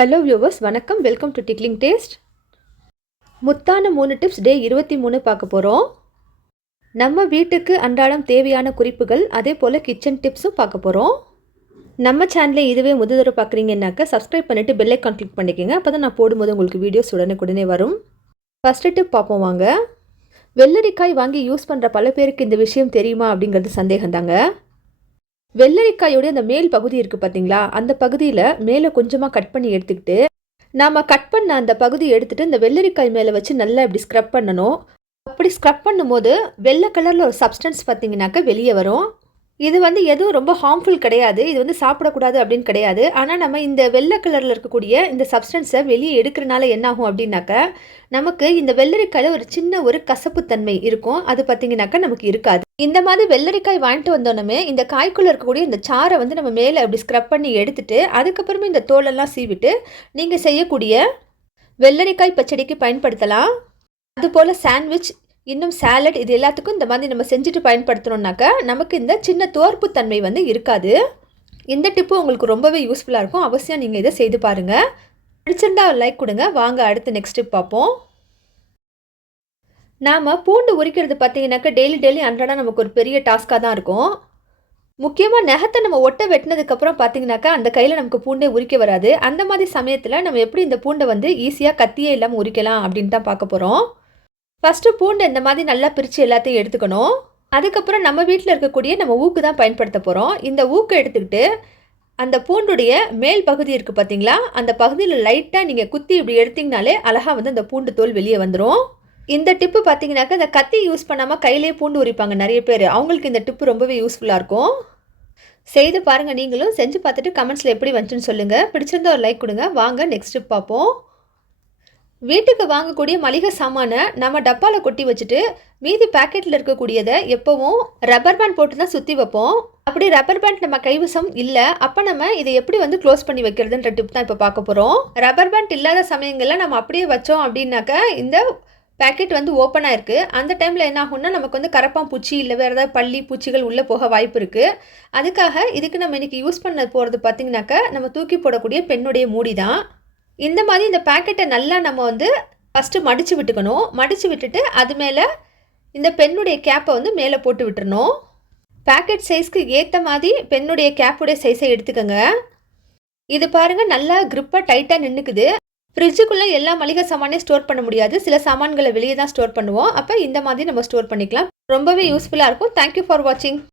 Hello viewers, வணக்கம். Welcome to tickling taste. முத்தான 3 tips டே 23 பார்க்க போகிறோம். நம்ம வீட்டுக்கு அன்றாடம் தேவையான குறிப்புகள், அதே போல் கிச்சன் டிப்ஸும் பார்க்க போகிறோம். நம்ம சேனலை இதுவே முதல் தடவை பார்க்குறீங்கன்னாக்கா சப்ஸ்கிரைப் பண்ணிவிட்டு பெல் ஐக்கான் கிளிக் பண்ணிக்கோங்க. அப்போ தான் நான் போடும்போது உங்களுக்கு வீடியோஸ் உடனே வரும். ஃபஸ்ட்டு டிப் பார்ப்போம் வாங்க. வெள்ளரிக்காய் வாங்கி யூஸ் பண்ணுற பல பேருக்கு இந்த விஷயம் தெரியுமா அப்படிங்கிறது சந்தேகம் தாங்க. வெள்ளரிக்காயோடைய அந்த மேல் பகுதி இருக்குது பார்த்தீங்களா, அந்த பகுதியில் மேலே கொஞ்சமாக கட் பண்ணி எடுத்துக்கிட்டு நாம் கட் பண்ண அந்த பகுதி எடுத்துகிட்டு இந்த வெள்ளரிக்காய் மேலே வச்சு நல்லா இப்படி ஸ்க்ரப் பண்ணணும். அப்படி ஸ்க்ரப் பண்ணும்போது வெள்ளை கலரில் ஒரு சப்ஸ்டன்ஸ் பார்த்தீங்கன்னாக்கா வெளியே வரும். இது எதுவும் ரொம்ப ஹார்ம்ஃபுல் கிடையாது. இது சாப்பிடக்கூடாது அப்படின்னு கிடையாது. ஆனால் நம்ம இந்த வெள்ளை கலரில் இருக்கக்கூடிய இந்த சப்ஸ்டன்ஸை வெளியே எடுக்கிறனால என்னாகும் அப்படின்னாக்கா, நமக்கு இந்த வெள்ளரிக்காயில் ஒரு சின்ன ஒரு கசப்புத்தன்மை இருக்கும். அது பார்த்தீங்கன்னாக்கா நமக்கு இருக்காது. இந்த மாதிரி வெள்ளரிக்காய் வாங்கிட்டு வந்தோன்னே இந்த காய்க்குள்ளே இருக்கக்கூடிய இந்த சாரை நம்ம மேலே அப்படி ஸ்க்ரப் பண்ணி எடுத்துட்டு அதுக்கப்புறமே இந்த தோலெல்லாம் சீவிட்டு நீங்கள் செய்யக்கூடிய வெள்ளரிக்காய் பச்சடிக்கு பயன்படுத்தலாம். அதுபோல் சாண்ட்விச், இன்னும் சாலட், இது எல்லாத்துக்கும் இந்த மாதிரி நம்ம செஞ்சுட்டு பயன்படுத்தணுன்னாக்கா நமக்கு இந்த சின்ன தோற்பு தன்மை இருக்காது. இந்த டிப்பு உங்களுக்கு ரொம்பவே யூஸ்ஃபுல்லாக இருக்கும். அவசியம் நீங்கள் இதை செய்து பாருங்கள். பிடிச்சிருந்தா லைக் கொடுங்க. வாங்க அடுத்து நெக்ஸ்ட் டிப் பார்ப்போம். நாம் பூண்டு உரிக்கிறது பார்த்தீங்கன்னாக்கா டெய்லி அன்றாடம் நமக்கு ஒரு பெரிய டாஸ்க்காக தான் இருக்கும். முக்கியமாக நகத்தை நம்ம ஒட்ட வெட்டினதுக்கப்புறம் பார்த்தீங்கன்னாக்கா அந்த கையில் நமக்கு பூண்டே உரிக்க வராது. அந்த மாதிரி சமயத்தில் நம்ம எப்படி இந்த பூண்டை ஈஸியாக கத்தியே இல்லாமல் உரிக்கலாம் அப்படின்னு தான் பார்க்க போகிறோம். ஃபஸ்ட்டு பூண்டை இந்த மாதிரி நல்லா பிரித்து எல்லாத்தையும் எடுத்துக்கணும். அதுக்கப்புறம் நம்ம வீட்டில் இருக்கக்கூடிய நம்ம ஊக்கு தான் பயன்படுத்த போகிறோம். இந்த ஊக்கை எடுத்துக்கிட்டு அந்த பூண்டுடைய மேல் பகுதி இருக்குது பார்த்தீங்களா, அந்த பகுதியில் லைட்டாக நீங்கள் குத்தி இப்படி எடுத்திங்கனாலே அழகாக அந்த பூண்டு தோல் வெளியே வந்துடும். இந்த டிப்பு பார்த்தீங்கன்னாக்கா இந்த கத்தி யூஸ் பண்ணாமல் கையிலே பூண்டு உரிப்பாங்க நிறைய பேர். அவங்களுக்கு இந்த டிப்பு ரொம்பவே யூஸ்ஃபுல்லாக இருக்கும். செய்து பாருங்கள். நீங்களும் செஞ்சு பார்த்துட்டு கமெண்ட்ஸில் எப்படி வந்துச்சுன்னு சொல்லுங்கள். பிடிச்சிருந்தா ஒரு லைக் கொடுங்க. வாங்க நெக்ஸ்ட் டிப் பார்ப்போம். வீட்டுக்கு வாங்கக்கூடிய மளிகை சாமானை நம்ம டப்பாவில் கொட்டி வச்சுட்டு மீதி பேக்கெட்டில் இருக்கக்கூடியதை எப்போவும் ரப்பர் பேண்ட் போட்டு தான் சுற்றி வைப்போம். அப்படி ரப்பர் பேண்ட் நம்ம கைவசம் இல்லை, அப்போ நம்ம இதை எப்படி க்ளோஸ் பண்ணி வைக்கிறதுன்ற டிப் தான் இப்போ பார்க்க போகிறோம். ரப்பர் பேண்ட் இல்லாத சமயங்களில் நம்ம அப்படியே வச்சோம் அப்படின்னாக்கா இந்த பேக்கெட் ஓப்பனாக இருக்குது. அந்த டைமில் என்ன ஆகும்னா நமக்கு கரப்பான் பூச்சி இல்லை வேறு ஏதாவது பள்ளி பூச்சிகள் உள்ளே போக வாய்ப்பு இருக்குது. அதுக்காக இதுக்கு நம்ம இன்றைக்கி யூஸ் பண்ண போகிறது பார்த்திங்கனாக்கா நம்ம தூக்கி போடக்கூடிய பெண்ணுடைய மூடி தான். இந்த மாதிரி இந்த பேக்கெட்டை நல்லா நம்ம ஃபஸ்ட்டு மடித்து விட்டுக்கணும். மடித்து விட்டுட்டு அது மேலே இந்த பெண்ணுடைய கேப்பை மேலே போட்டு விட்டுறணும். பேக்கெட் சைஸ்க்கு ஏற்ற மாதிரி பெண்ணுடைய கேப்புடைய சைஸை எடுத்துக்கோங்க. இது பாருங்கள், நல்லா க்ரிப்பாக டைட்டாக நின்றுக்குது. ஃப்ரிட்ஜுக்குள்ளே எல்லா மளிகை சாமானையும் ஸ்டோர் பண்ண முடியாது. சில சாமான்களை வெளியே தான் ஸ்டோர் பண்ணுவோம். அப்போ இந்த மாதிரி நம்ம ஸ்டோர் பண்ணிக்கலாம். ரொம்பவே யூஸ்ஃபுல்லாக இருக்கும். தேங்க்யூ ஃபார் வாட்சிங்.